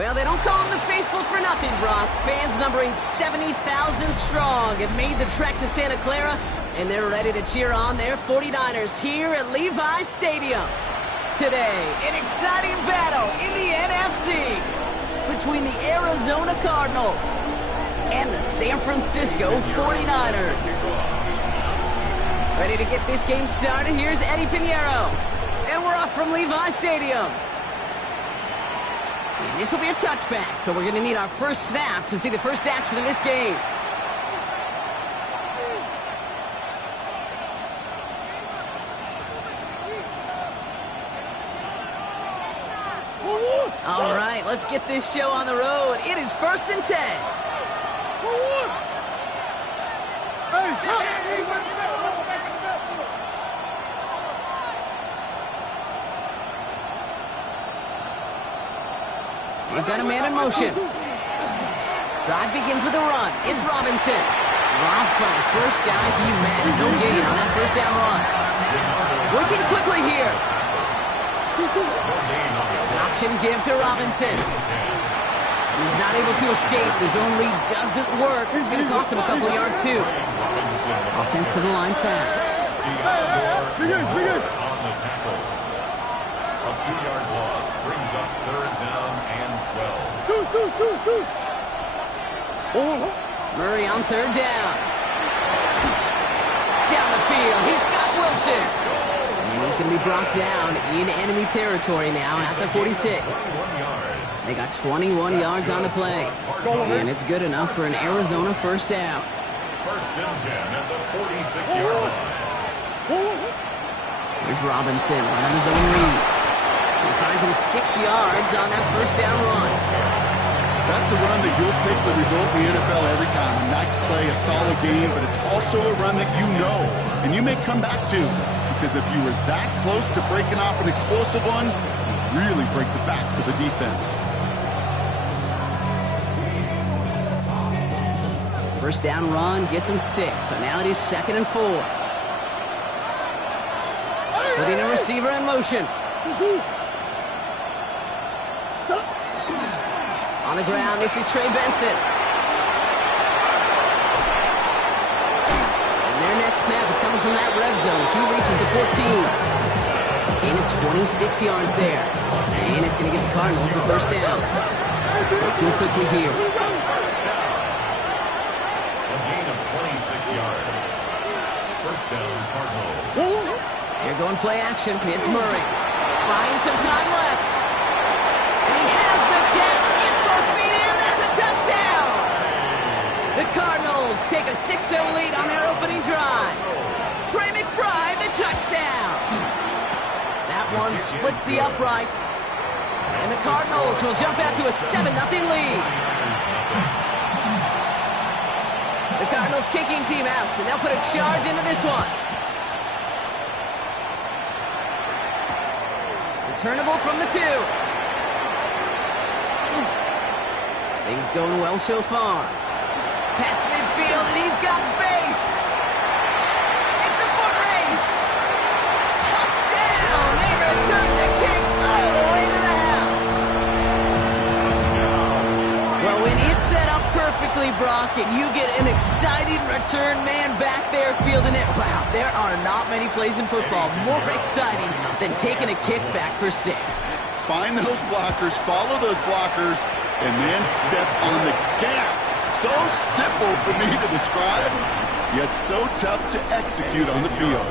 Well, they don't call them the faithful for nothing, Brock. Fans numbering 70,000 strong have made the trek to Santa Clara, and they're ready to cheer on their 49ers here at Levi's Stadium. Today, an exciting battle in the NFC between the Arizona Cardinals and the San Francisco 49ers. Ready to get this game started? Here's Eddie Pinheiro. And we're off from Levi's Stadium. And this will be a touchback, so we're going to need our first snap to see the first action of this game. All right, let's get this show on the road. It is 1st and 10. We've got a man in motion. Drive begins with a run. It's Robinson. Dropped by the first guy he met. No gain on that first down run. Working quickly here. An option gives to Robinson. He's not able to escape. The zone read doesn't work. It's going to cost him a couple of yards, too. Offense to the line fast. On the tackle. A 2-yard loss brings up 3rd down and 12. Murray on 3rd down. Down the field. He's got Wilson. And he's going to be brought down in enemy territory now at the 46. They got 21 yards on the play. And it's good enough for an Arizona first down. 1st and 10 at the 46-yard line. Here's Robinson running the zone read. He finds him 6 yards on that first down run. That's a run that you'll take the result in the NFL every time. A nice play, a solid game, but it's also a run that you know and you may come back to. Because if you were that close to breaking off an explosive one, you really break the backs of the defense. First down run gets him 6, so now it is 2nd and 4. Putting a receiver in motion. On the ground, this is Trey Benson. And their next snap is coming from that red zone as he reaches the 14. Gain of 26 yards there. And it's going to give the Cardinals a first down. Working quickly here. A gain of 26 yards. First down, Cardinals. Here going play action. It's Murray. Finds some time left. And he has the catch. Gets both feet in. That's a touchdown. The Cardinals take a 6-0 lead on their opening drive. Trey McBride, the touchdown. That one splits the uprights. And the Cardinals will jump out to a 7-0 lead. The Cardinals kicking team out, and they'll put a charge into this one. Returnable from the 2. Things going well so far. Past midfield, and he's got space. It's a foot race. Touchdown! They return the kick all the way to the house. Well, when it's set up perfectly, Brock, and you get an exciting return man back there fielding it, wow, there are not many plays in football more exciting than taking a kick back for 6. Find those blockers, follow those blockers, and then step on the gas. So simple for me to describe, yet so tough to execute on the field.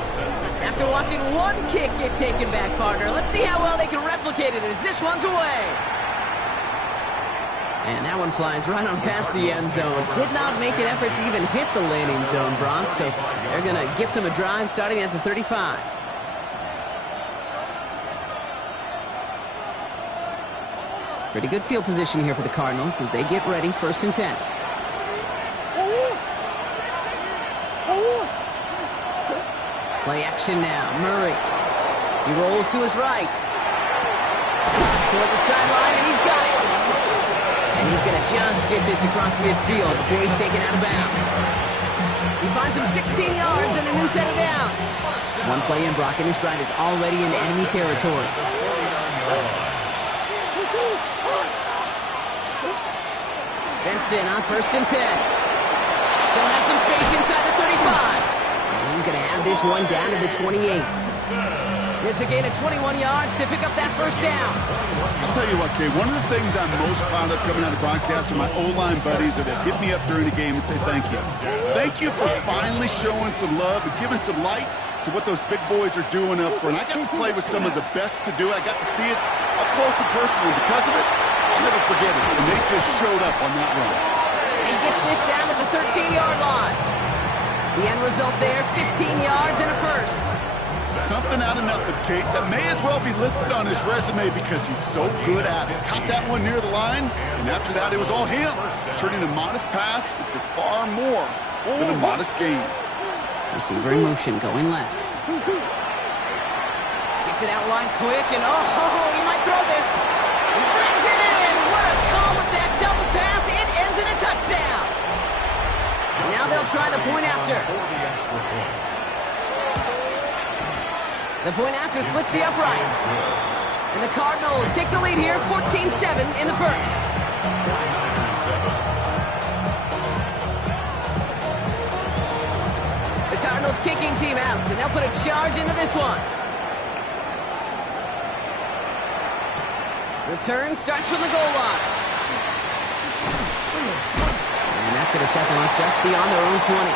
After watching one kick get taken back, partner, let's see how well they can replicate it as this one's away. And that one flies right on past the end zone. Did not make an effort to even hit the landing zone, Bronx, so they're going to gift him a drive starting at the 35. Pretty good field position here for the Cardinals as they get ready, 1st and 10. Play action now. Murray. He rolls to his right. Toward the sideline, and he's got it. And he's going to just get this across midfield before he's taken out of bounds. He finds him 16 yards and a new set of downs. One play in, Brock, and his drive is already in enemy territory. Benson on 1st and 10. Still has some space inside the 35. And he's going to have this one down to the 28. It's a gain of 21 yards to pick up that first down. I'll tell you what, Kay, one of the things I'm most proud of coming out of broadcast are my O-line buddies that have hit me up during the game and say thank you. Thank you for finally showing some love and giving some light to what those big boys are doing up front. I got to play with some of the best to do it. I got to see it up close and personal. Because of it, I'll never forget it. And they just showed up on that run. He gets this down to the 13-yard line. The end result there, 15 yards and a first. Something out of nothing, Kate, that may as well be listed on his resume because he's so good at it. Caught that one near the line, and after that, it was all him, turning a modest pass into far more than a modest gain. Receiver in motion, going left. Gets it out line quick, and he might throw this. He brings it in. What a call with that double pass. It ends in a touchdown. Now they'll try the point after. The point after splits the uprights. And the Cardinals take the lead here, 14-7 in the first. The Cardinals kicking team out, and they'll put a charge into this one. Return starts from the goal line. And that's going to set them up just beyond their own 20.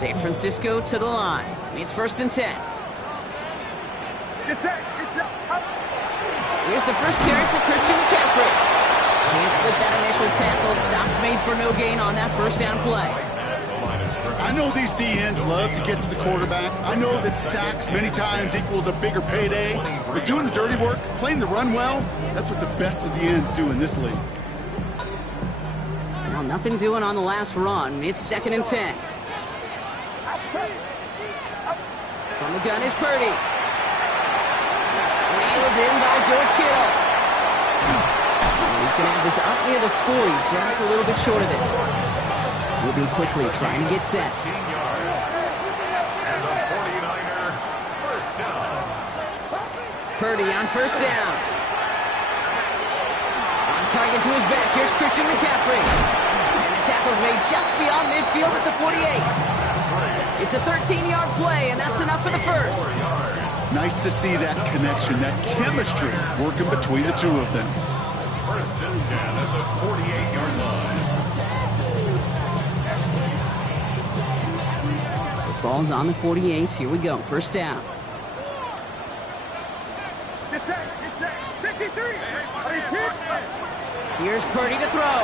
San Francisco to the line. It's 1st and 10. Here's the first carry for Christian McCaffrey. Can't slip that initial tackle. Stops made for no gain on that first down play. I know these D-ends love to get to the quarterback. I know that sacks many times equals a bigger payday. But doing the dirty work, playing the run well, that's what the best of the ends do in this league. Well, nothing doing on the last run. It's 2nd and 10. From the gun is Purdy. Reeled in by George Kittle. And he's going to have this up near the 40, just a little bit short of it. Moving quickly, trying to get set. Purdy on 1st down. On target to his back, here's Christian McCaffrey. And the tackle's made just beyond midfield at the 48. It's a 13-yard play, and that's enough for the first. Nice to see that connection, that chemistry working between the two of them. 1st and 10 at the 48-yard line. The ball's on the 48. Here we go. 1st down. Here's Purdy to throw.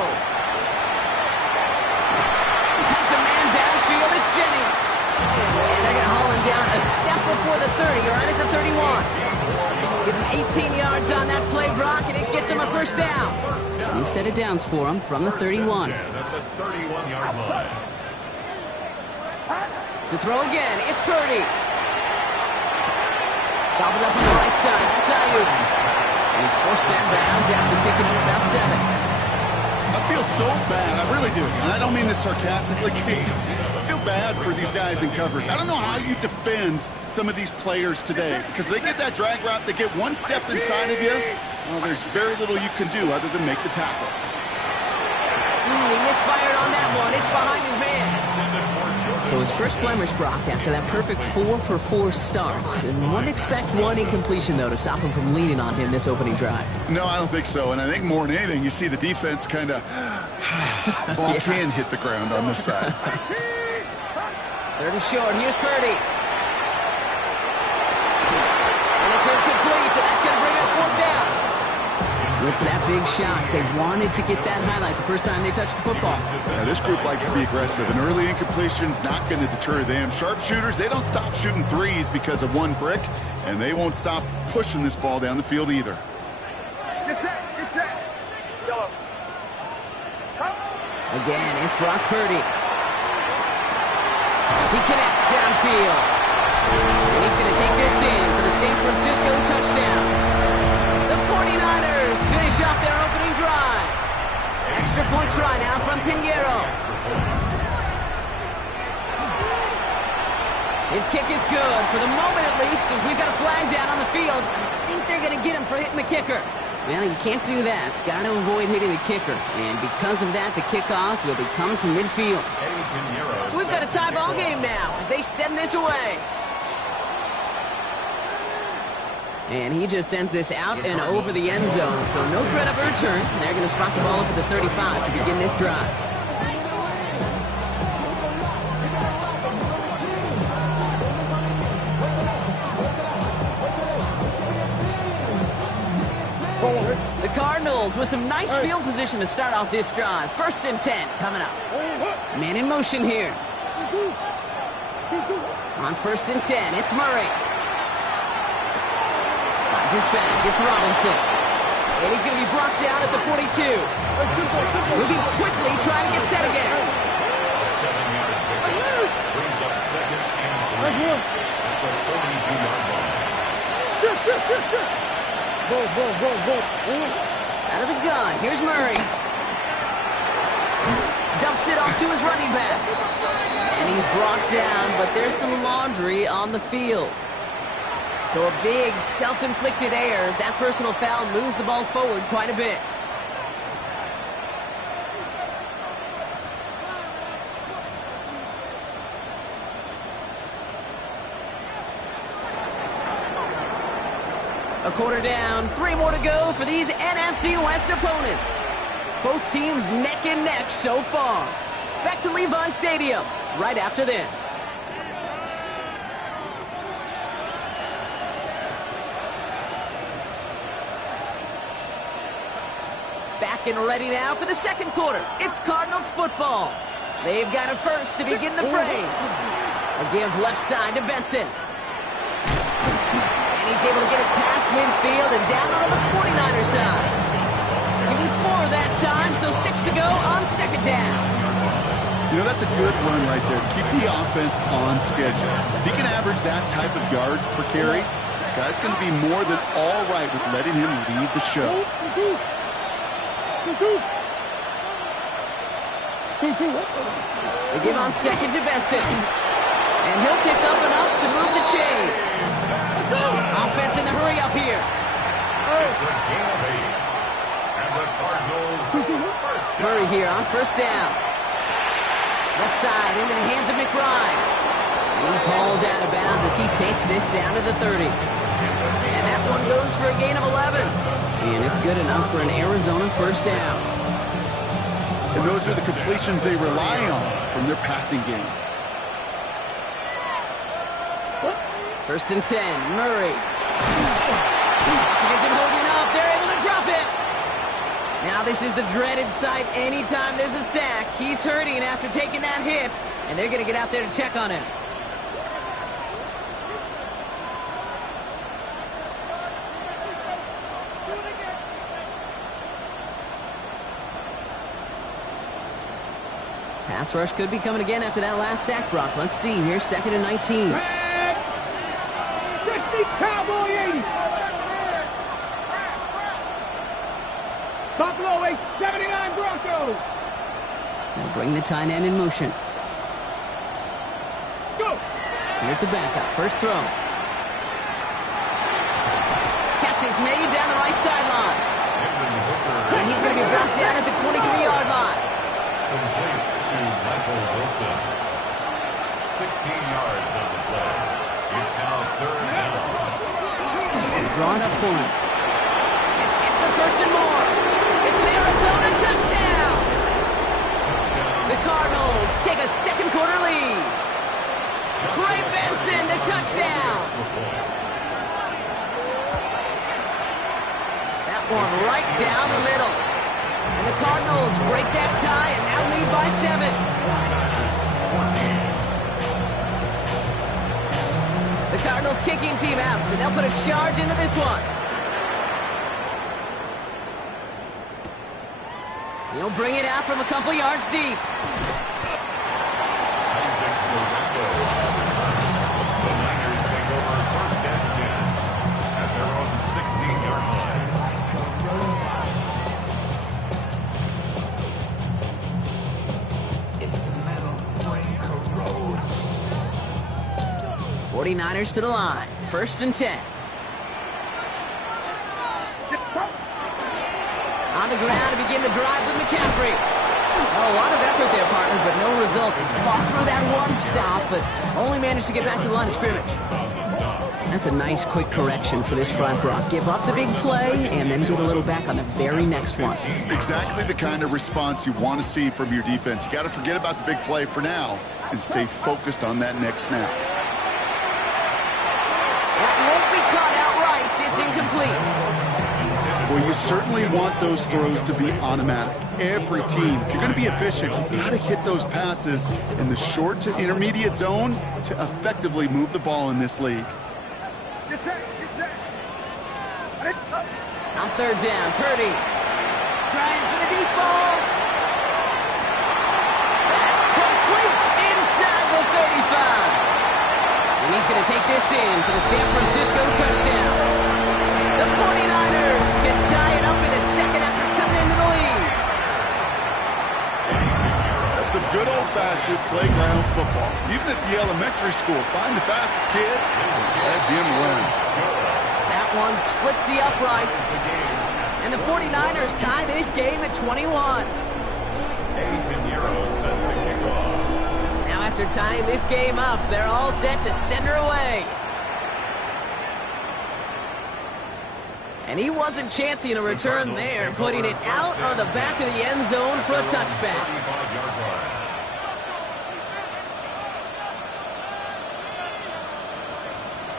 Has a man downfield. It's Jennings. And they're going to haul him down a step before the 30, right at the 31. Give him 18 yards on that play, Brock, and it gets him a 1st down. New set of downs for him from the 31. At the 31-yard line. To throw again, it's Purdy. Gobbled up on the right side. That's Ayuk. And he's forced that bounds after picking up about 7. I feel so bad, I really do. And I don't mean this sarcastically, Kate. I feel bad for these guys in coverage. I don't know how you defend some of these players today because they get that drag route, they get one step inside of you. Well, there's very little you can do other than make the tackle. He misfired on that one. It's behind his man. So his first blemish, Brock, after that perfect 4-for-4 starts. And wouldn't expect one incompletion, though, to stop him from leaning on him this opening drive. No, I don't think so. And I think more than anything, you see the defense kind of ball can hit the ground on this side. 3rd and short. Here's Purdy. And it's incomplete. So that's going to bring up 4th down. Went for that big shot. They wanted to get that highlight the first time they touched the football. Yeah, this group likes to be aggressive. An early incompletion's not going to deter them. Sharpshooters, they don't stop shooting threes because of one brick, and they won't stop pushing this ball down the field either. Again, it's Brock Purdy. He connects downfield. And he's going to take this in for the San Francisco touchdown. The 49ers finish off their opening drive. Extra point try now from Pinheiro. His kick is good, for the moment at least, as we've got a flag down on the field. I think they're going to get him for hitting the kicker. Well, you can't do that. Got to avoid hitting the kicker. And because of that, the kickoff will be coming from midfield. So we've got a tie ball game now as they send this away. And he just sends this out and over the end zone. So no threat of a return. They're going to spot the ball up at the 35 to begin this drive. The Cardinals with some nice field position to start off this drive. 1st and 10 coming up. Man in motion here. On 1st and 10, it's Murray. Finds his back, it's Robinson. And he's going to be brought down at the 42. Moving quickly, trying to get set again. A 7-yard pickup brings up 2nd and 3 at the 42-yard line. Out of the gun, here's Murray. Dumps it off to his running back. And he's brought down, but there's some laundry on the field. So a big self-inflicted error as that personal foul moves the ball forward quite a bit. A quarter down, 3 more to go for these NFC West opponents. Both teams neck and neck so far. Back to Levi Stadium right after this. Back and ready now for the 2nd quarter. It's Cardinals football. They've got it first to begin the frame. A give left side to Benson. And he's able to get it past midfield and down on the 49er side. Give him 4 that time, so 6 to go on 2nd down. You know, that's a good run right there. Keep the offense on schedule. If he can average that type of yards per carry, this guy's going to be more than all right with letting him lead the show. They give on 2nd to Benson. And he'll pick up enough to move the chains. Offense in the hurry up here. It's a gain of 8. And the Cardinals first down. Murray here on 1st down. Left side into the hands of McBride. And he's hauled out of bounds as he takes this down to the 30. And that one goes for a gain of 11. And it's good enough for an Arizona 1st down. And those are the completions they rely on from their passing game. 1st and 10, Murray. Isn't holding up. They're able to drop it. Now this is the dreaded sight anytime there's a sack. He's hurting after taking that hit, and they're going to get out there to check on him. Pass rush could be coming again after that last sack, Brock. Let's see. Here's 2nd and 19. Cowboy 80. Buffalo 8, 79 Broncos. They'll bring the tight end in motion. Go. Here's the backup. First throw. Catch is made down the right sideline. And he's going to be brought down at the 23-yard line. Complete to Michael Wilson. 16 yards on the play. It's now 3rd down. Drawn up for him. This gets the 1st and more. It's an Arizona touchdown. The Cardinals take a 2nd quarter lead. Trey Benson, the touchdown. That one right down the middle. And the Cardinals break that tie and now lead by 7. The Cardinals kicking team out, and they'll put a charge into this one. He'll bring it out from a couple yards deep. The Niners take over 1st and 10 at their own 16-yard line. It's metal, brain corrodes. 49ers to the line. 1st and 10. On the ground to begin the drive with McCaffrey. Oh, a lot of effort there, partner, but no results. Fought through that one stop, but only managed to get back to the line of scrimmage. That's a nice quick correction for this front, Brock. Give up the big play and then get a little back on the very next one. Exactly the kind of response you want to see from your defense. You got to forget about the big play for now and stay focused on that next snap. That won't be caught outright. It's incomplete. Well, you certainly want those throws to be automatic. Every team, if you're going to be efficient, you got to hit those passes in the short to intermediate zone to effectively move the ball in this league. On 3rd down, Purdy trying for the deep ball. That's complete inside the 35. And he's going to take this in for the San Francisco touchdown. The 49ers can tie it up in the second after coming into the lead. That's some good old-fashioned playground football. Even at the elementary school, find the fastest kid and let him win. That one splits the uprights. And the 49ers tie this game at 21. Now after tying this game up, they're all set to send her away. And he wasn't chancing a return there, putting it out on the back of the end zone for a touchback.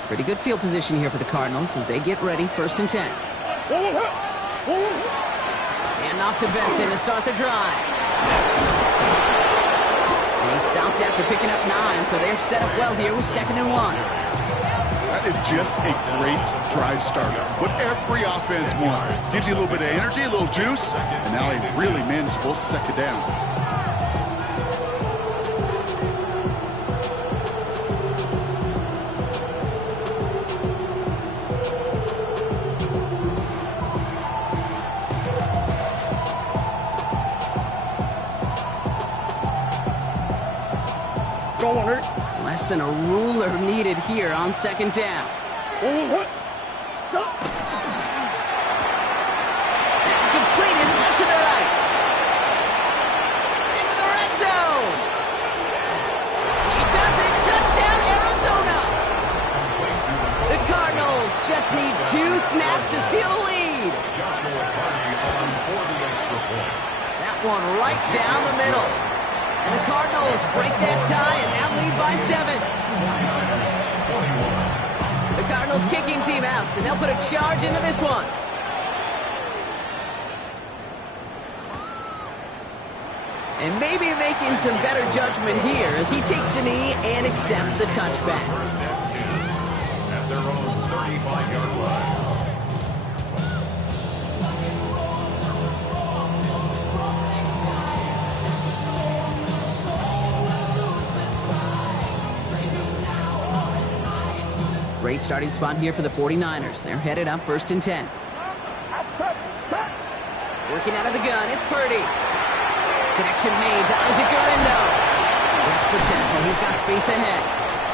Pretty good field position here for the Cardinals as they get ready. 1st and 10. And off to Benson to start the drive. And he stopped after picking up 9, so they're set up well here with 2nd and 1. That is just a great drive starter. What every offense wants. Gives you a little bit of energy, a little juice, and now a really manageable 2nd down. Less than a ruler needed here on 2nd down. That's completed to the right. Into the red zone. He does it. Touchdown, Arizona. The Cardinals just need 2 snaps to steal the lead. That one right down the middle. And the Cardinals break that tie and now lead by 7. The Cardinals kicking team out, and they'll put a charge into this one. And maybe making some better judgment here as he takes a knee and accepts the touchback. 1st and 10 at their own 35-yard line. Great starting spot here for the 49ers. They're headed up 1st and 10. Working out of the gun, it's Purdy. Connection made to Isaac Guerrero. That's the tackle. He's got space ahead.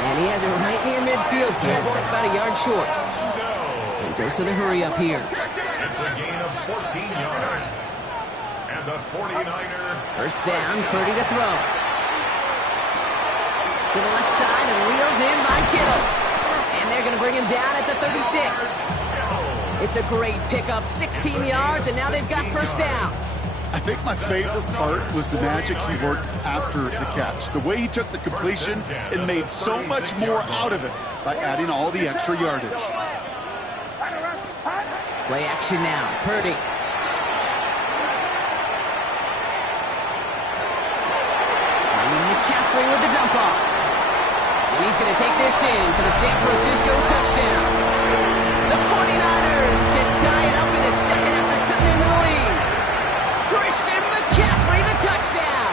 And he has it right near midfield here. It's about a yard short. And dose of the hurry up here. It's a gain of 14 yards. And the 49er... 1st down, Purdy to throw. To the left side and wheeled in by Kittle. And they're going to bring him down at the 36. It's a great pickup, 16 yards, and now they've got 1st down. I think my favorite part was the magic he worked after the catch. The way he took the completion and made so much more out of it by adding all the extra yardage. Play action now, Purdy. McCaffrey with the dump off. And he's going to take this in for the San Francisco touchdown. The 49ers can tie it up in the 2nd after cutting into the lead. Christian McCaffrey, the touchdown.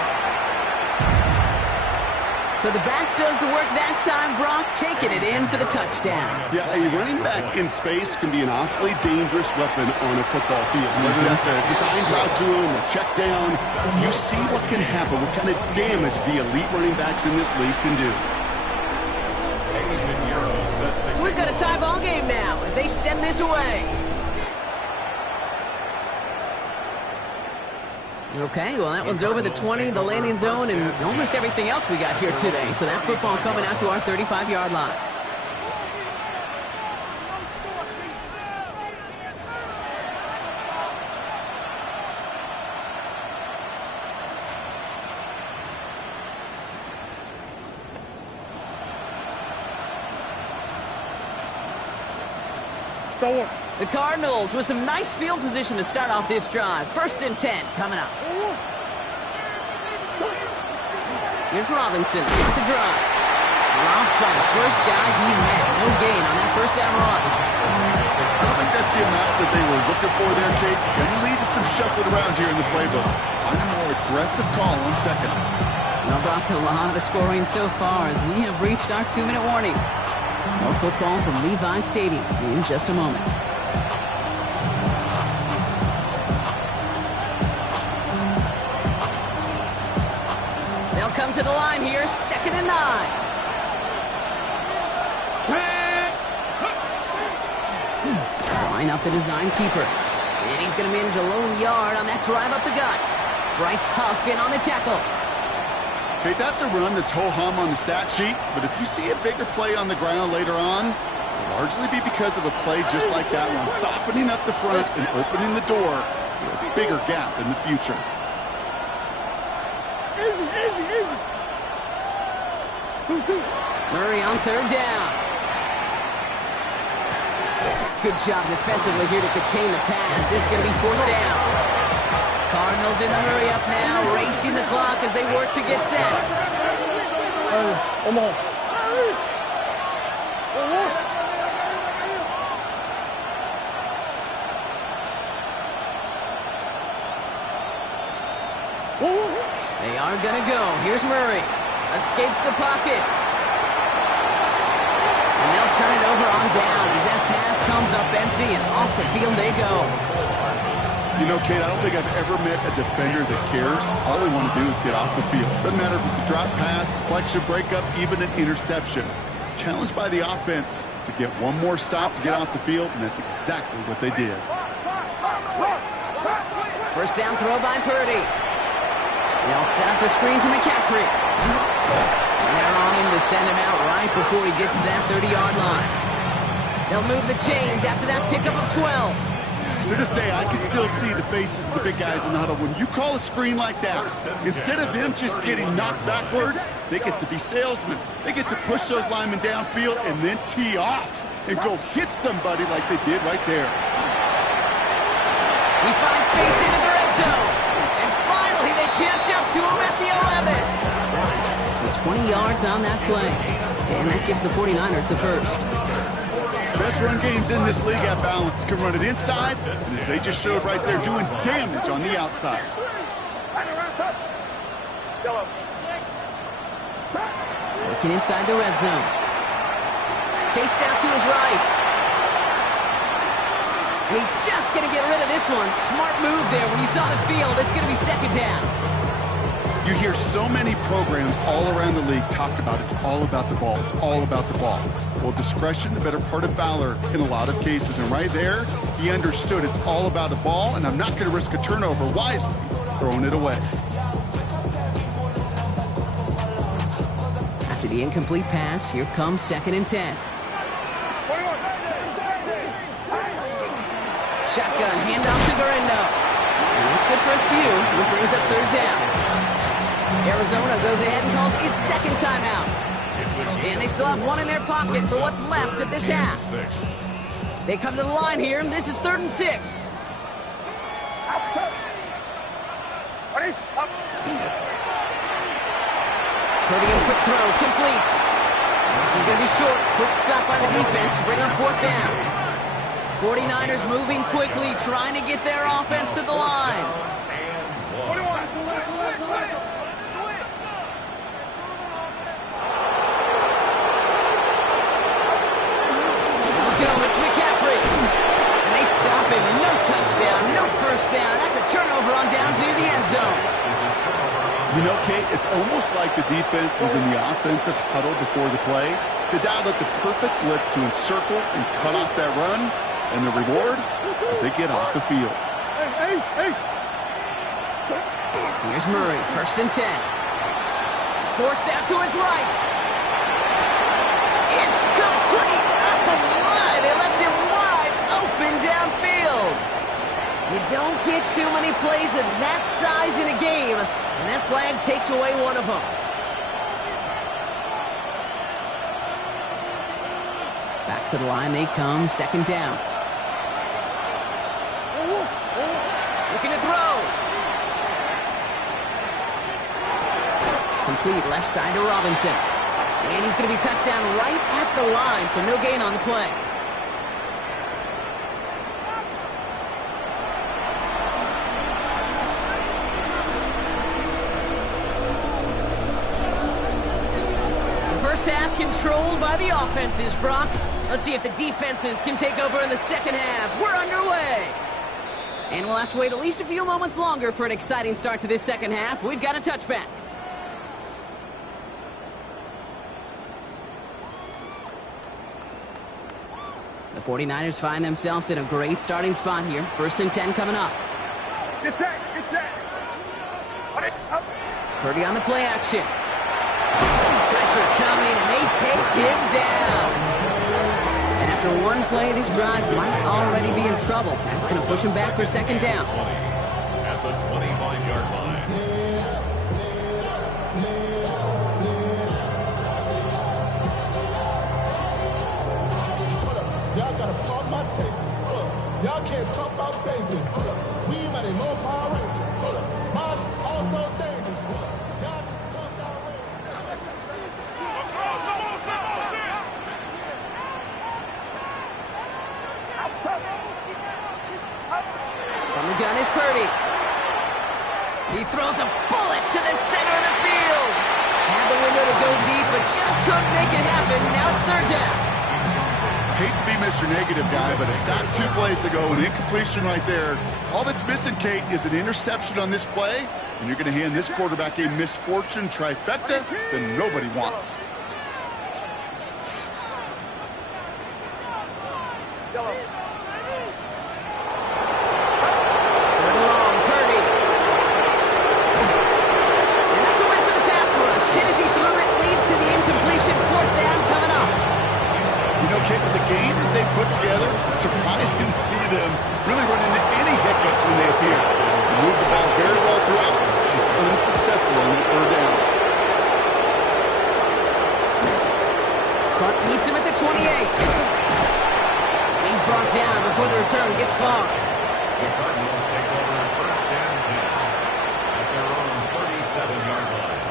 So the back does the work that time, Brock, taking it in for the touchdown. Yeah, a running back in space can be an awfully dangerous weapon on a football field. Whether that's a designed route to him, a check down, you see what can happen, what kind of damage the elite running backs in this league can do. send this away. Okay, well, that one's over the 20, the landing zone, and almost everything else we got here today. So that football coming out to our 35-yard line. The Cardinals with some nice field position to start off this drive. 1st and 10 coming up. Here's Robinson with the drive. Dropped by the first guy he met. No gain on that 1st down run. I don't think that's the amount that they were looking for there, Kate. Going to lead to some shuffling around here in the playbook. I'm a more aggressive call on 2nd. Now, Brock, a lot of scoring so far as we have reached our 2-minute warning. More football from Levi Stadium in just a moment. They'll come to the line here, 2nd and 9. Line up the design keeper. And he's going to manage a lone yard on that drive up the gut. Bryce Huff in on the tackle. Okay, that's a run that's ho-hum on the stat sheet, but if you see a bigger play on the ground later on, it'll largely be because of a play just like that one, softening up the front and opening the door for a bigger gap in the future. Easy. 2-2. Murray on 3rd down. Good job defensively here to contain the pass. This is going to be 4th down. Cardinals in the hurry up now, racing the clock as they work to get set. Come on. They are going to go. Here's Murray. Escapes the pocket. And they'll turn it over on downs as that pass comes up empty and off the field they go. You know, Kate, I don't think I've ever met a defender that cares. All they want to do is get off the field. Doesn't matter if it's a drop pass, deflection, breakup, even an interception. Challenged by the offense to get one more stop to get off the field, and that's exactly what they did. 1st down throw by Purdy. They'll set up the screen to McCaffrey. And they're on him to send him out right before he gets to that 30-yard line. They'll move the chains after that pickup of 12. To this day, I can still see the faces of the big guys in the huddle. When you call a screen like that, instead of them just getting knocked backwards, they get to be salesmen. They get to push those linemen downfield and then tee off and go hit somebody like they did right there. He finds space into the red zone. And finally, they catch up to him at the 11. So 20 yards on that play. And that gives the 49ers the 1st. Best run games in this league at balance. Can run it inside, and as they just showed right there, doing damage on the outside. Looking inside the red zone. Chased out to his right. And he's just going to get rid of this one. Smart move there. When you saw the field, it's going to be 2nd down. You hear so many programs all around the league talk about it's all about the ball. It's all about the ball. Well, discretion, the better part of valor in a lot of cases. And right there, he understood it's all about the ball, and I'm not going to risk a turnover wisely, throwing it away. After the incomplete pass, here comes 2nd and 10. Shotgun, handoff to Garendo. And that's good for a few. It brings up 3rd down. Arizona goes ahead and calls its 2nd timeout. And they still have one in their pocket for what's left of this half. They come to the line here, and this is 3rd and 6. Purdy a quick throw, complete. This is going to be short. Quick stop by the defense, bring up 4th down. 49ers moving quickly, trying to get their offense to the line. It's McCaffrey. And they stop him. No touchdown, no 1st down. That's a turnover on downs near the end zone. You know, Kate, it's almost like the defense was in the offensive huddle before the play. They dialed up the perfect blitz to encircle and cut off that run, And the reward as they get off the field. Here's Murray, 1st and 10. Forced out to his right. It's complete. Oh my, they left him wide open downfield. You don't get too many plays of that size in a game, and that flag takes away one of them. Back to the line they come, 2nd down. Looking to throw. Complete left side to Robinson. And he's going to be touchdown right at the line, so no gain on the play. The first half controlled by the offenses, Brock. Let's see if the defenses can take over in the second half. We're underway. And we'll have to wait at least a few moments longer for an exciting start to this second half. We've got a touchback. The 49ers find themselves in a great starting spot here. 1st and 10 coming up. Get set. Purdy on the play action. Pressure coming, and they take him down. And after one play, this drive might already be in trouble. That's going to push him back for 2nd down. At the 25-yard line. Y'all gotta pump my taste. Y'all can't talk about basic. We might have more Power Rangers. Mine also dangerous. Y'all can talk about From the gun is Purdy. He throws a bullet to the center of the field. Had the window to go deep, but just couldn't make it happen. Now it's 3rd down. Hate to be Mr. Negative guy, but a sack 2 plays ago, an incompletion right there. All that's missing, Kate, is an interception on this play, and you're going to hand this quarterback a misfortune trifecta that nobody wants. Surprising to see them really run into any hiccups when they appear. They move the ball very well throughout, just unsuccessful on the 3rd down. Clark meets him at the 28. He's brought down before the return gets far. The Cardinals take over 1st and 10 at their own 37-yard line.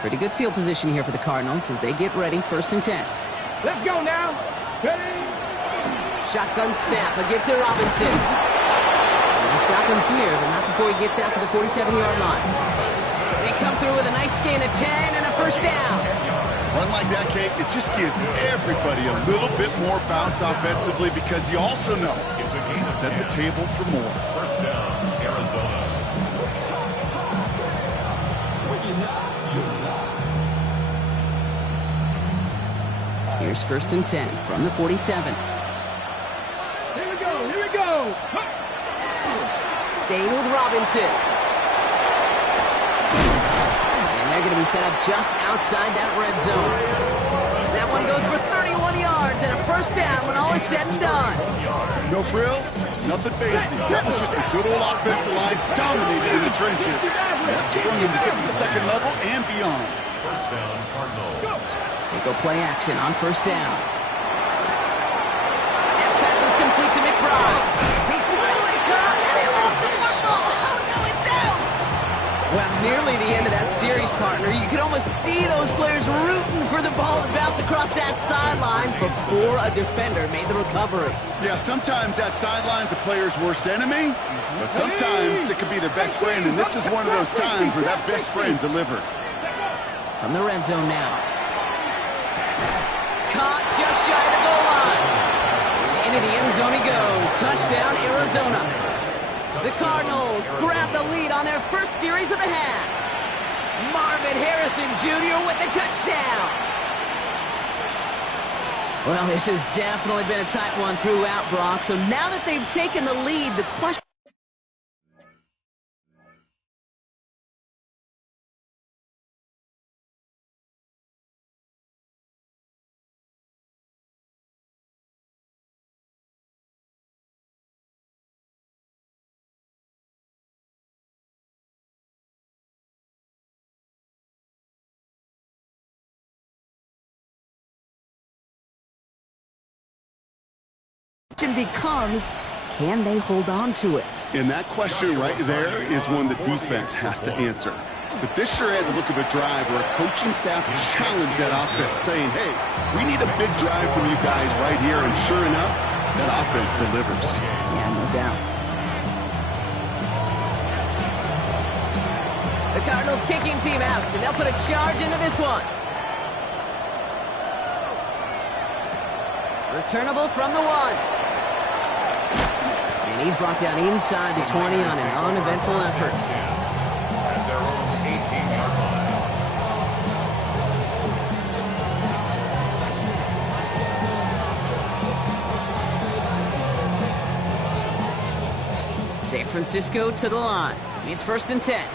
Pretty good field position here for the Cardinals as they get ready. 1st and 10. Let's go now. Ready? Shotgun snap. A give to Robinson. They'll stop him here, but not before he gets out to the 47-yard line. They come through with a nice gain of 10 and a 1st down. Run like that, Kate, it just gives everybody a little bit more bounce offensively because you also know it can set the table for more. 1st down, Arizona. Here's 1st and 10 from the 47. Here we go. Staying with Robinson. And they're going to be set up just outside that red zone. That one goes for 31 yards and a 1st down when all is said and done. No frills, nothing fancy. That was just a good old offensive line dominated in the trenches. That sprung him to get to the 2nd level and beyond. 1st down, Cardinals. They go play action on 1st down. And pass is complete to McBride. He's finally caught, and he lost the football. Oh, no, it's out. Well, nearly the end of that series, partner. You could almost see those players rooting for the ball to bounce across that sideline before a defender made the recovery. Yeah, sometimes that sideline's a player's worst enemy, but sometimes it could be their best friend, and this is one of those times where that best friend delivered. From the red zone now. Caught just shy of the goal line. And into the end zone he goes. Touchdown, Arizona. The Cardinals grab the lead on their first series of the half. Marvin Harrison Jr. with the touchdown. Well, this has definitely been a tight one throughout, Brock. So now that they've taken the lead, the question becomes, can they hold on to it? And that question right there is one the defense has to answer. But this sure had the look of a drive where a coaching staff challenged that offense, saying, hey, we need a big drive from you guys right here. And sure enough, that offense delivers. Yeah, no doubt. The Cardinals kicking team out, and they'll put a charge into this one. Returnable from the 1. And he's brought down inside the 20 on an uneventful effort. At their own 18-yard line. San Francisco to the line. It's 1st and 10.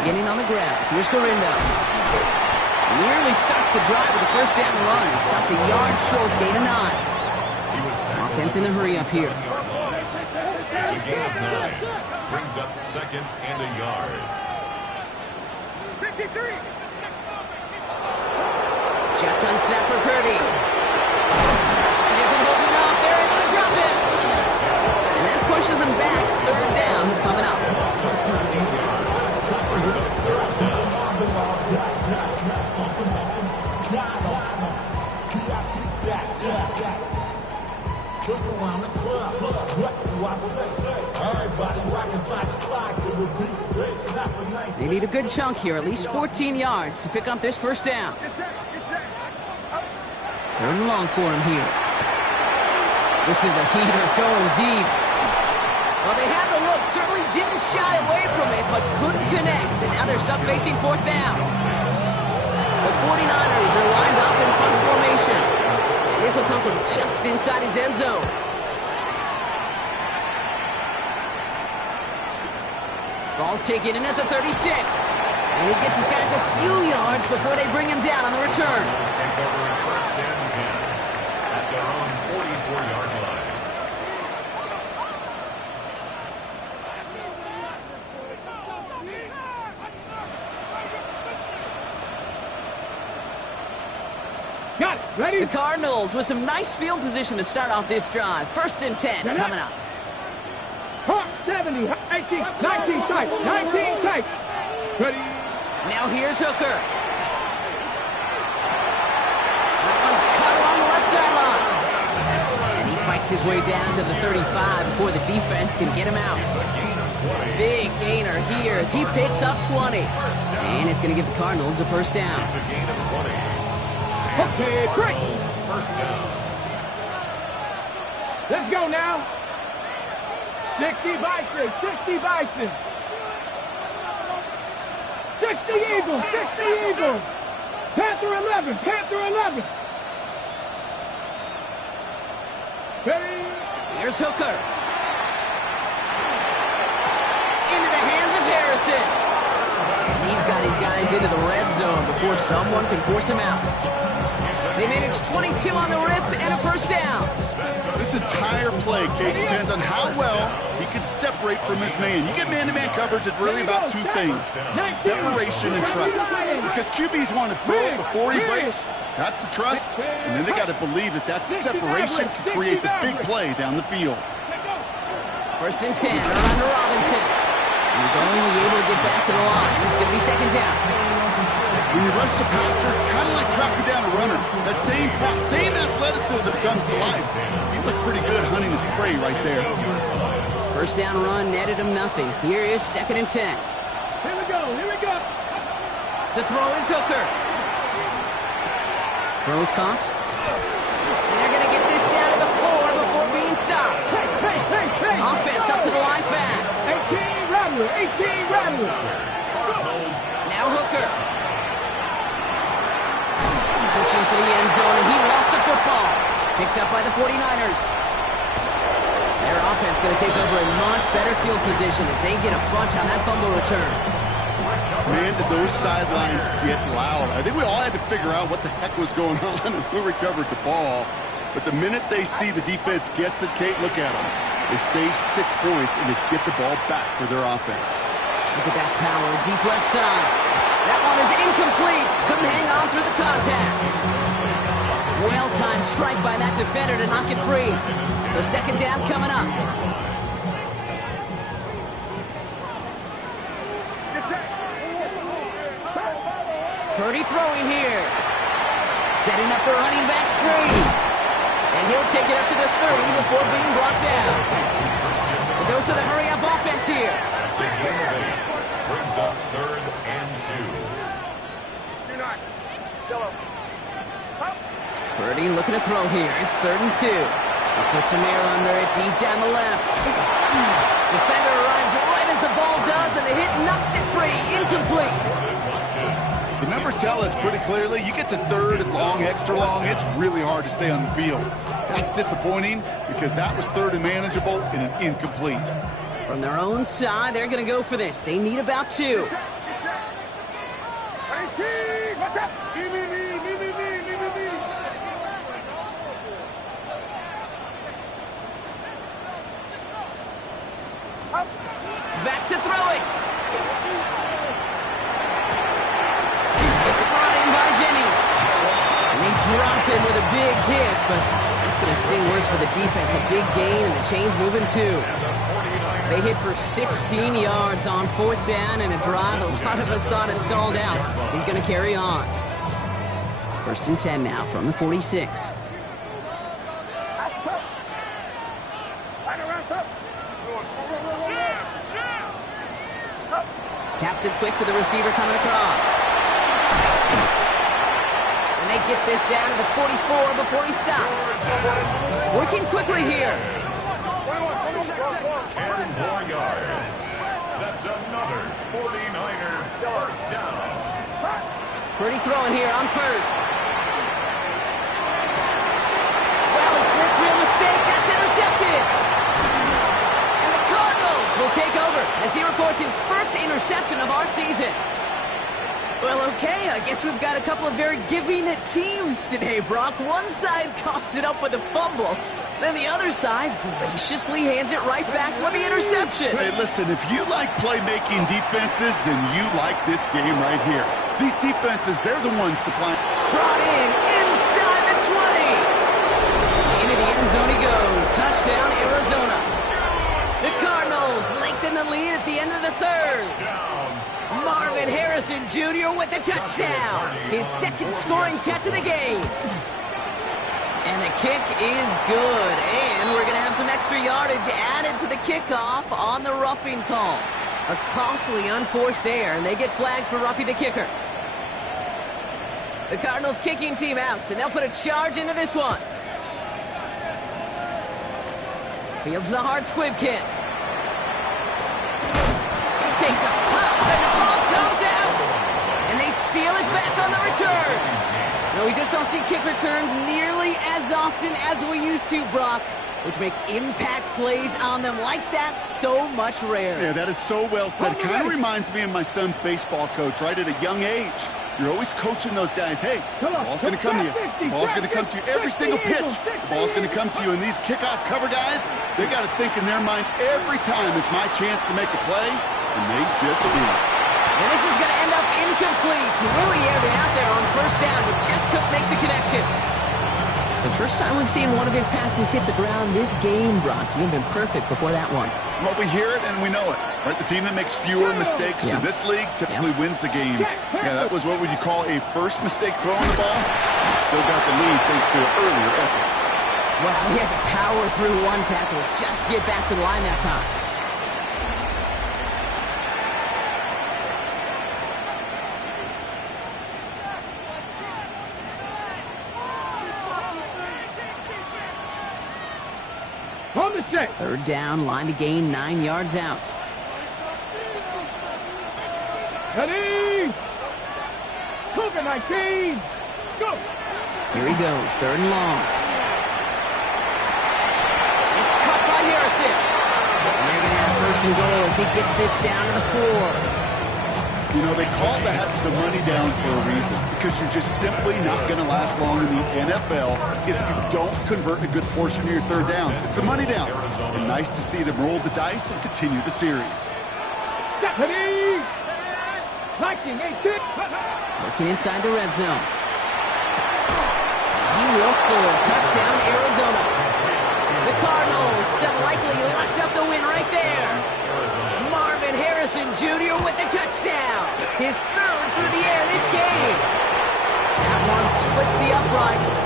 Beginning on the ground. Here's Gorindo. Nearly starts the drive with a first down run. Stopped a yard short, gain of 9. Offense in a hurry up here. It's a gain of 9. Brings up 2nd and a yard. 53. Shotgun snap for Purdy. He isn't holding up. They're able to drop it. And that pushes him back. 3rd down coming up. 13 yards. Brings up 3rd down. They need a good chunk here, at least 14 yards to pick up this first down. 3rd and long for him here. This is a heater going deep. Well, they had the look, certainly didn't shy away from it, but couldn't connect. And now they're stuck facing 4th down. The 49ers are lined up in front formation. This will come from just inside his end zone. Ball taken in at the 36. And he gets his guys a few yards before they bring him down on the return. Take over at 1st and 10 at their own 44-yard line. Got it. Ready? The Cardinals with some nice field position to start off this drive. 1st and 10 coming up. 70, 18, 19 tight, 19 tight. Ready? Now here's Hooker. That one's cut along the left sideline. And he fights his way down to the 35 before the defense can get him out. Big gainer here as he picks up 20. And it's going to give the Cardinals a first down. It's a gain of 20. Okay, great. First down. Let's go now. 60 Bison, 60 Bison. 60 Eagles, 60 Eagles. Panther 11, Panther 11. Ready? Here's Hooker. Into the hands of Harrison. And he's got his guys into the red zone before someone can force him out. They managed 22 on the rip and a first down. This entire play, Kate, depends on how well he can separate from his man. You get man-to-man coverage, it's really about 2 things: separation and trust. Because QBs want to throw it before he breaks. That's the trust. And then they got to believe that that separation can create the big play down the field. 1st and 10, around to Robinson. He's only able to get back to the line. It's going to be 2nd down. When you rush the passer, it's kind of like tracking down a runner. That same athleticism comes to life. He looked pretty good hunting his prey right there. First down run netted him nothing. Here is 2nd and 10. Here we go, here we go. To throw is Hooker. Throws caught. And they're going to get this down to the 4 before being stopped. Hey. Offense up to the line fast. 18, Rodney, 18 Rattler. Now Hooker. Pushing for the end zone, and he lost the football. Picked up by the 49ers. Their offense going to take over in much better field position as they get a bunch on that fumble return. Man, did those sidelines get loud. I think we all had to figure out what the heck was going on and who recovered the ball. But the minute they see the defense gets it, Kate, look at them. They save 6 points, and they get the ball back for their offense. Look at that power, deep left side. That one is incomplete. Couldn't hang on through the contact. Well-timed strike by that defender to knock it free. So second down coming up. Purdy throwing here. Setting up the running back screen. And he'll take it up to the 30 before being brought down. The dose of the hurry-up offense here. That's a gain of 8. Brings up 3rd and 2. Purdy looking to throw here. It's 3rd and 2. He puts Amir under it deep down the left. Defender arrives right as the ball does, and the hit knocks it free. Incomplete. The numbers tell us pretty clearly, you get to 3rd, it's long, extra long, it's really hard to stay on the field. That's disappointing because that was 3rd and manageable and an incomplete. From their own side, they're going to go for this. They need about 2. Back to throw it. It's brought in by Jennings. And they drop him with a big hit, but that's going to sting worse for the defense. A big gain, and the chain's moving too. They hit for 16 yards on 4th down and a drive. A lot of us thought it stalled out. He's going to carry on. 1st and 10 now from the 46. Taps it quick to the receiver coming across. And they get this down to the 44 before he stopped. Working quickly here. 10 more yards. That's another 49er first down. Purdy throwing here on 1st. Well, his first real mistake. That's intercepted. And the Cardinals will take over as he records his first interception of our season. Well, okay, I guess we've got a couple of very giving teams today, Brock. One side coughs it up with a fumble. Then the other side graciously hands it right back with the interception. Hey, listen, if you like playmaking defenses, then you like this game right here. These defenses, they're the ones supplying. Brought in inside the 20. Into the end zone he goes. Touchdown, Arizona. The Cardinals lengthen the lead at the end of the 3rd. Marvin Harrison Jr. with the touchdown. His 2nd scoring catch of the game. And the kick is good. And we're going to have some extra yardage added to the kickoff on the roughing call. A costly unforced error, and they get flagged for roughing the kicker. The Cardinals kicking team out, and they'll put a charge into this one. Fields the hard squib kick. He takes a pop, and the ball comes out. And they steal it back on the return. No, we just don't see kick returns nearly as often as we used to, Brock, which makes impact plays on them like that so much rarer. Yeah, that is so well said. Kind of reminds me of my son's baseball coach, right? At a young age, you're always coaching those guys. Hey, the ball's going to come to you. The ball's going to come to you every single pitch. The ball's going to come to you. And these kickoff cover guys, they got to think in their mind every time is my chance to make a play, and they just do. And this is going to end up incomplete. He really aired it out there on 1st down, but just couldn't make the connection. It's the first time we've seen one of his passes hit the ground this game, Brock. You've been perfect before that one. Well, we hear it and we know it. Right? The team that makes fewer mistakes in this league typically wins the game. Yeah, that was what would you call a first mistake throwing the ball. He still got the lead thanks to earlier efforts. Well, he had to power through one tackle just to get back to the line that time. On the check. 3rd down, line to gain 9 yards out. Ready? Cougar 19. Let's go. Here he goes, 3rd and long. It's caught by Harrison. And they're going to have 1st and goal as he gets this down to the 4. You know, they call that the money down for a reason, because you're just simply not going to last long in the NFL if you don't convert a good portion of your 3rd downs. It's a money down. And nice to see them roll the dice and continue the series. Deputy! Viking 18. Working inside the red zone. He will score. Touchdown, Arizona. The Cardinals have likely locked up the win right there. Marvin Harrison Jr. with the touchdown. His 3rd through the air this game. That one splits the uprights.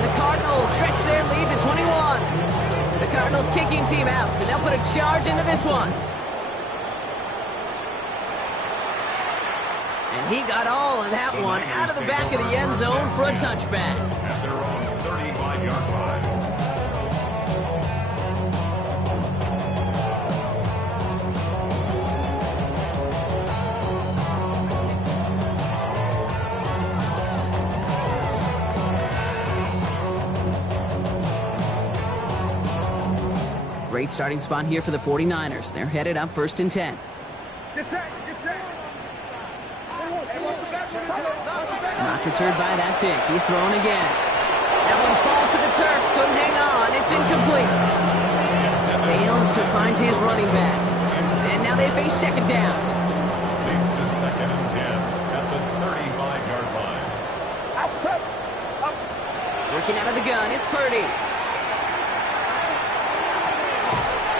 And the Cardinals stretch their lead to 21. The Cardinals kicking team out, so they'll put a charge into this one. And he got all of that one out of the back of the end zone for a touchback. At their own 35-yard line. Great starting spot here for the 49ers. They're headed up 1st and 10. Not deterred by that pick. He's throwing again. That one falls to the turf. Couldn't hang on. It's incomplete. Fails to find his running back. And now they face 2nd down. Leads to 2nd and 10 at the 35-yard line. Working out of the gun. It's Purdy.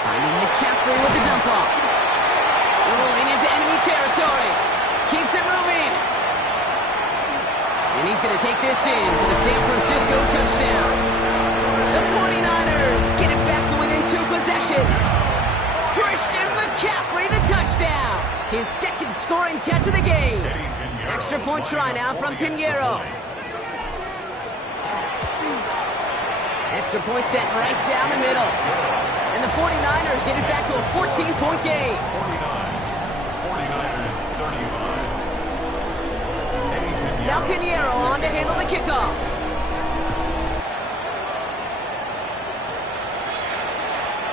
Finding McCaffrey with the dump off. Rolling into enemy territory. Keeps it moving. And he's going to take this in for the San Francisco touchdown. The 49ers get it back to within 2 possessions. Christian McCaffrey, the touchdown. His 2nd scoring catch of the game. Extra point try now from Pinheiro. Extra point set right down the middle. And the 49ers get it back to a 14-point game. 49ers 35. Now Pinheiro on to handle the kickoff.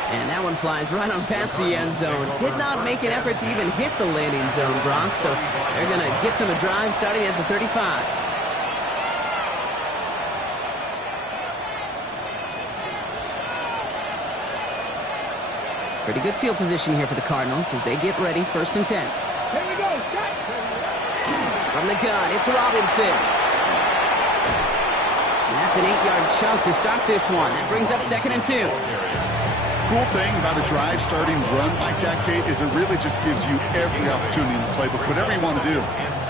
And that one flies right on past the end zone. Did not make an effort to even hit the landing zone, Brock. So they're going to gift him a drive starting at the 35. Pretty good field position here for the Cardinals as they get ready 1st and 10. Here we go. From the gun, it's Robinson. And that's an 8-yard chunk to start this one. That brings up 2nd and 2. Cool thing about a drive starting run like that, Kate, is it really just gives you every opportunity in the playbook, whatever you want to do.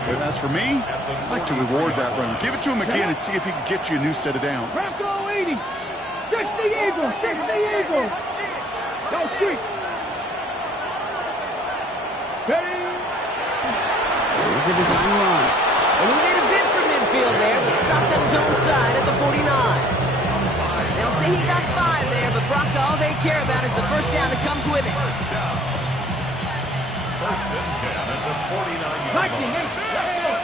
But as for me, I like to reward that runner. Give it to him again and see if he can get you a new set of downs. Bronco 80. 60 Eagles. 60 Eagles. Go street. Steady. Here's a design run. And he made a bid for midfield there, but stopped on his own side at the 49. They'll say he got 5 there, but Brock, all they care about is the 1st down that comes with it. 1st and 10 at the 49-yard Viking line. 8.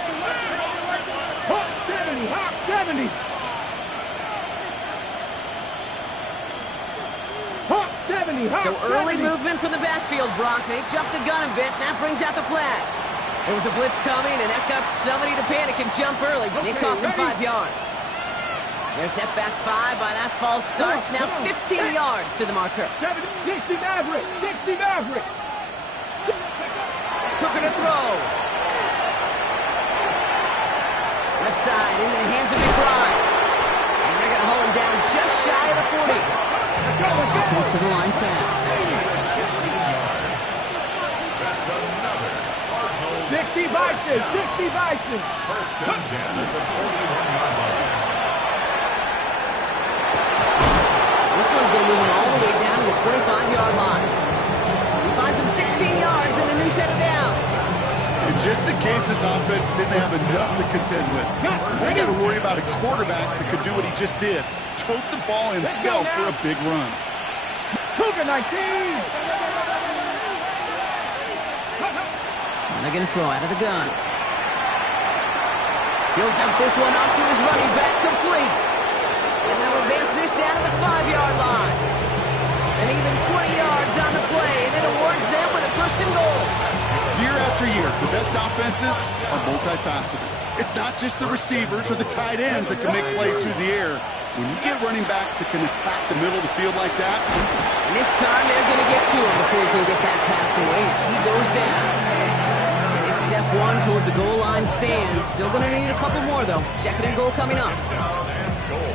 Hawk 70. Hawk 70. Hawk 70. Hawk So early 70. movement from the backfield, Brock. They jumped the gun a bit, and that brings out the flag. There was a blitz coming, and that got somebody to panic and jump early. It cost them 5 yards. They're set back 5 by that false start. Now 15 yards to the marker. 60 Maverick. 60 Maverick. Hooker to throw. Left side into the hands of McBride. And they're going to hold him down just shy of the 40. Offensive line fast. 60 Bison. 60 Bison. 1st and 10 at the 41-yard line. This one's going to move him all the way down to the 25-yard line. He finds him 16 yards and a new set of downs. And just in case this offense didn't have enough to contend with, they got to worry about a quarterback that could do what he just did. Tote the ball himself for a big run. Cougar 19. They're going to throw out of the gun. He'll dump this one off to his running back, complete. And they'll advance this down to the 5-yard line. And even 20 yards on the play, and it awards them with a first and goal. Year after year, the best offenses are multifaceted. It's not just the receivers or the tight ends that can make plays through the air. When you get running backs that can attack the middle of the field like that. And this time they're going to get to him before he can get that pass away as he goes down. And it's step one towards the goal line stand. Still going to need a couple more, though. Second and goal coming up. Down and goal.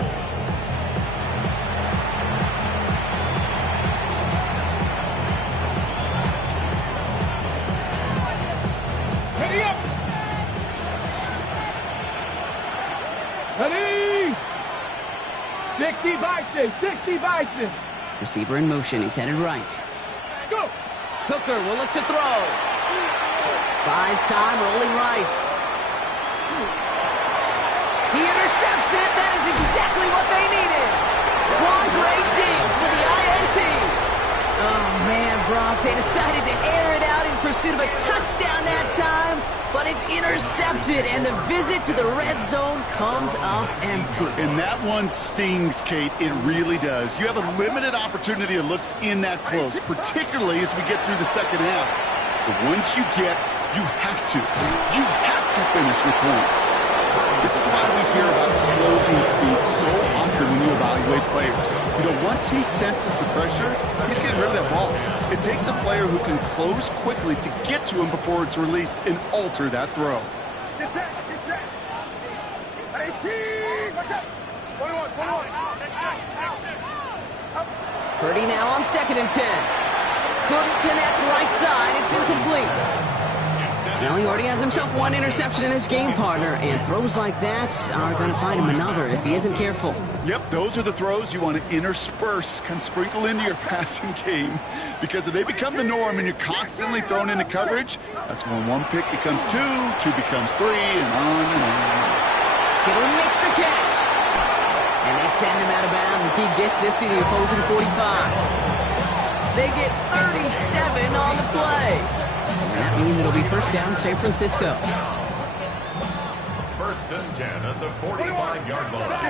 Ready up. Ready. 60 Bison, 60 Bison. Receiver in motion. He's headed right. Let's go. Hooker will look to throw. Buys time, rolling right. He intercepts it. That is exactly what they needed. Quandre Diggs with the INT. Oh, man, Brock, they decided to air it out in pursuit of a touchdown that time, but it's intercepted, and the visit to the red zone comes up empty. And that one stings, Kate. It really does. You have a limited opportunity that looks in that close, particularly as we get through the second half. But once you get, you have to finish with points. This is why we hear about closing speed so often when you evaluate players. You know, once he senses the pressure, he's getting rid of that ball. It takes a player who can close quickly to get to him before it's released and alter that throw. Get set, get set. 18, watch out. 21, 21. Purdy now on 2nd and 10. Couldn't connect right side. It's incomplete. Well, he already has himself one interception in this game, partner, and throws like that are going to find him another if he isn't careful. Yep, those are the throws you want to intersperse, kind of sprinkle into your passing game, because if they become the norm and you're constantly thrown into coverage, that's when one pick becomes two becomes three, and on and on. Kittle makes the catch. And they send him out of bounds as he gets this to the opposing 45. They get 37 on the play. And that means it'll be first down San Francisco. First and 10 at the 45-yard line.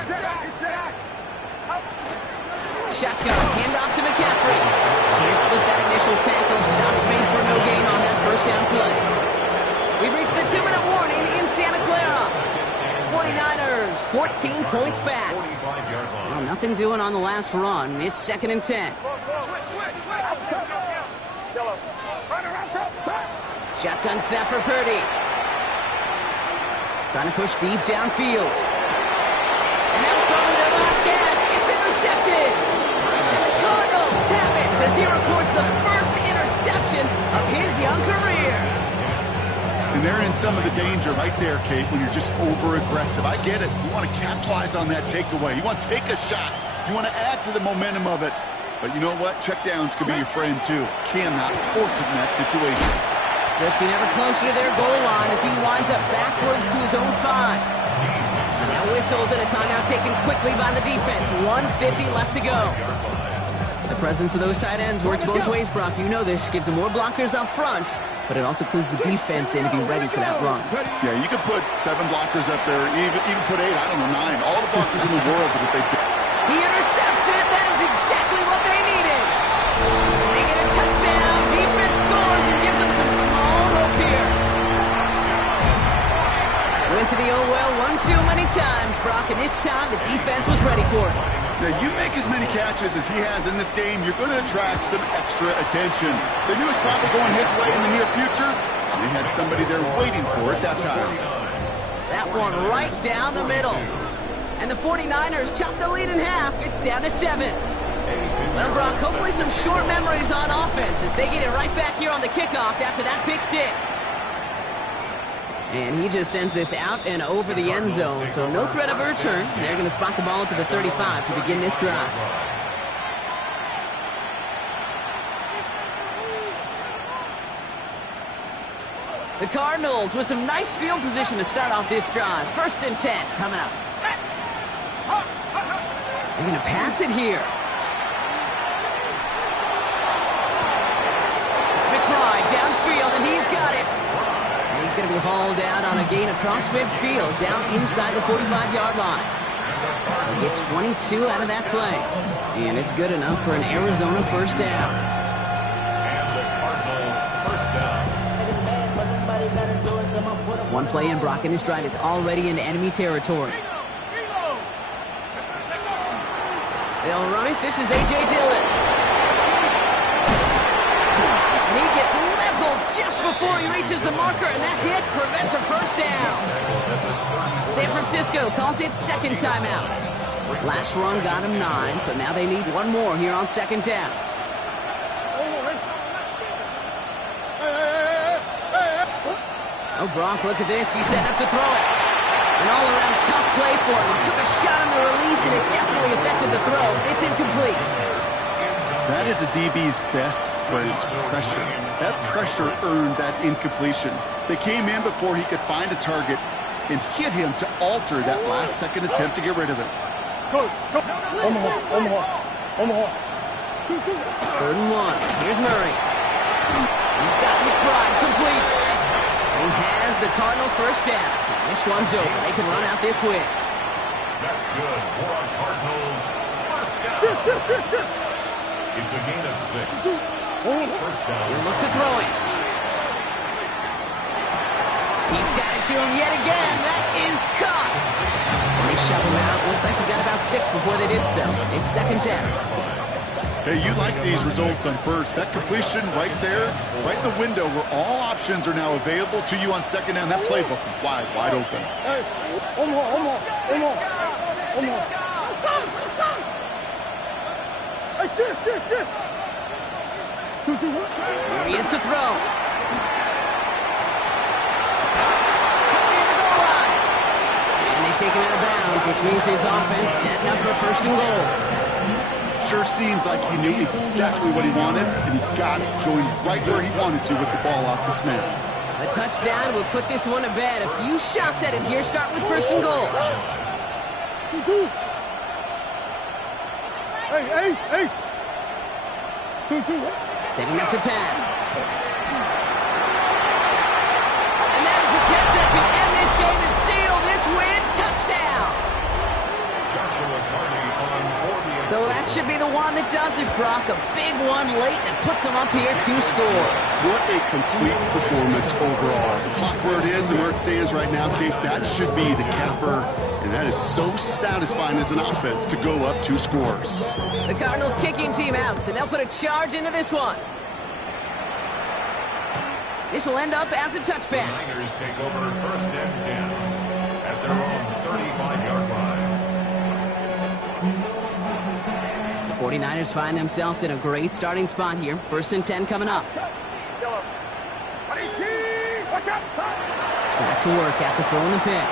Shotgun, handoff to McCaffrey. Can't slip that initial tackle. Stops made for no gain on that first down play. We've reached the 2-minute warning in Santa Clara. 49ers, 14 points back. Well, nothing doing on the last run. It's 2nd and 10. Shotgun snap for Purdy. Trying to push deep downfield. And that was probably their last gasp. It's intercepted. And the Cardinals have it as he records the first interception of his young career. And they're in some of the danger right there, Kate, when you're just over-aggressive. I get it. You want to capitalize on that takeaway. You want to take a shot. You want to add to the momentum of it. But you know what? Checkdowns can be your friend, too. Cannot force it in that situation. Drifting ever closer to their goal line as he winds up backwards to his own 5. Now whistles at a timeout taken quickly by the defense. 1:50 left to go. The presence of those tight ends works both ways, Brock. You know this. Gives them more blockers up front, but it also clues the defense in to be ready for that run. Yeah, you could put 7 blockers up there, even put 8, I don't know, 9. All the blockers in the world, but if they do. He intercepts it. That is exactly what they needed. They get a touchdown. Defense scores and gives them some small hope here. Went to the oh-well one too many times, Brock, and this time the defense was ready for it. Now, you make as many catches as he has in this game, you're going to attract some extra attention. They knew it was probably going his way in the near future, and they had somebody there waiting for it that time. That one right down the middle. And the 49ers chop the lead in half. It's down to 7. Well, Brock, hopefully some short memories on offense as they get it right back here on the kickoff after that pick 6. And he just sends this out and over the end zone, so no threat of a return. They're going to spot the ball up to the 35 to begin this drive. The Cardinals with some nice field position to start off this drive. 1st and 10 coming up. They're going to pass it here. It's McBride downfield, and he's got it. going to be hauled out on a gain across midfield, down inside the 45-yard line. They get 22 out of that play. And it's good enough for an Arizona first down. And the Cardinal first down. One play in, Brock in his drive is already into enemy territory. They'll run it. This is A.J. Dillon. And he gets leveled just before he reaches the marker, and that hit prevents a first down. San Francisco calls it second timeout. Last run got him 9, so now they need one more here on second down. Oh, Brock, look at this. He's setting up to throw it. An all-around tough play for him. He took a shot on the release, and it definitely affected the throw. It's incomplete. That is a DB's best friend, pressure. That pressure earned that incompletion. They came in before he could find a target and hit him to alter that last-second attempt to get rid of it. Coach, go. Omaha. 3rd and 1. Here's Murray. He's got McBride complete. He has the Cardinal first down. This one's over. They can run out this win. That's good for our Cardinals first down. Shit. It's a gain of 6. First down. He'll look to throw it. He's got it to him yet again. That is caught. They shove him out. Looks like he got about 6 before they did so. It's second down. Hey, you like these results on first. That completion right there, right in the window where all options are now available to you on second down. That playbook wide open. Hey, Omaha. Hey, shit. 2-2. Here he is to throw. Coming in the goal line. And they take him out of bounds, which means his offense setting up for first and goal. Sure seems like he knew exactly what he wanted, and he got it going right where he wanted to with the ball off the snap. A touchdown will put this one to bed. A few shots at it here, start with first and goal. 2-2. Hey, Ace. 2-2. Setting up to pass. And that is the catch that to end this game and seal this win. Touchdown. Joshua Carney on 40. So that should be the one that does it, Brock. A big one late that puts them up here 2 scores. What a complete performance overall. The clock where it is and where it stands right now, Kate, that should be the capper. And that is so satisfying as an offense to go up 2 scores. The Cardinals kicking team out, and they'll put a charge into this one. This will end up as a touchback. The Niners take over first and 10 at their own 35-yard line. The 49ers find themselves in a great starting spot here. First and 10 coming up. Back to work after throwing the pick.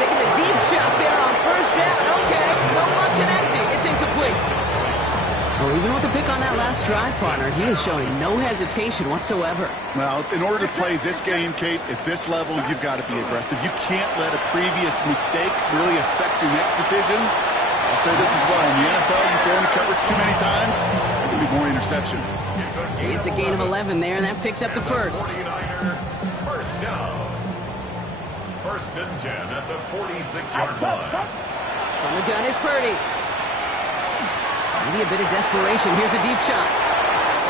Taking the deep shot there on first down. Okay, no luck connecting. It's incomplete. Well, even with the pick on that last drive, partner, he is showing no hesitation whatsoever. Well, in order to play this game, Kate, at this level, you've got to be aggressive. You can't let a previous mistake really affect your next decision. I'll say this as well. In the NFL, you throw in coverage too many times, there can be more interceptions. It's a gain of 11 there, and that picks up the first. 49er first down. First and 10 at the 46-yard line. From the gun is Purdy. Maybe a bit of desperation. Here's a deep shot.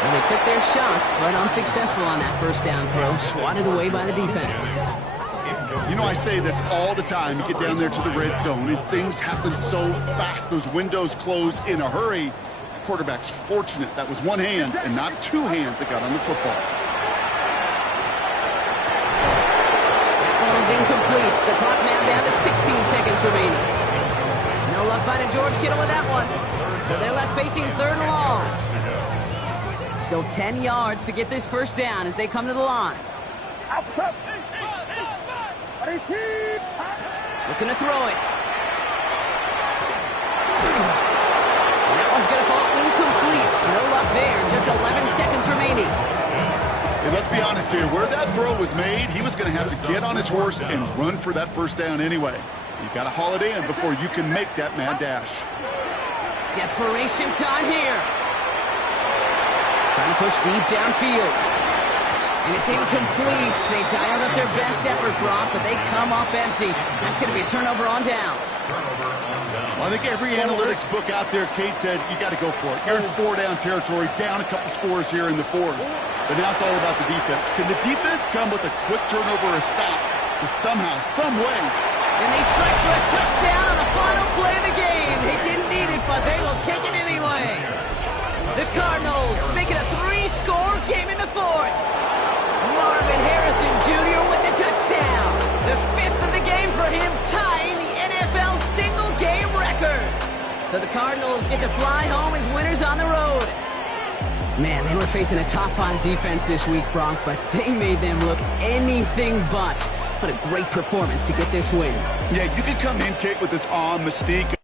And they took their shots, but unsuccessful on that first down throw. Swatted away by the defense. You know, I say this all the time. You get down there to the red zone, and things happen so fast. Those windows close in a hurry. The quarterback's fortunate. That was one hand and not 2 hands that got on the football. That one is incomplete. The clock now down to 16 seconds remaining. No luck finding George Kittle with that one. So they're left facing 3rd and long. Still 10 yards to get this first down as they come to the line. Looking to throw it. And that one's going to fall incomplete. No luck there. Just 11 seconds remaining. Hey, let's be honest here. Where that throw was made, he was going to have to get on his horse and run for that first down anyway. You got to haul it in before you can make that mad dash. Desperation time here. Trying to push deep downfield. And it's incomplete. They dialed up their best effort, Brock, but they come up empty. That's going to be a turnover on downs. Well, I think every analytics book out there, Kate said, you got to go for it. You're in 4-down territory, down a couple scores here in the fourth. But now it's all about the defense. Can the defense come with a quick turnover or a stop to somehow, some ways? And they strike for a touchdown on the final play of the game. They didn't need it, but they will take it anyway. The Cardinals make it a 3-score game in the fourth. Marvin Harrison Jr. with the touchdown. The 5th of the game for him, tying the NFL single-game record. So the Cardinals get to fly home as winners on the road. Man, they were facing a top-5 defense this week, Bronk, but they made them look anything but. What a great performance to get this win. Yeah, you could come in, Kate, with this awe and mystique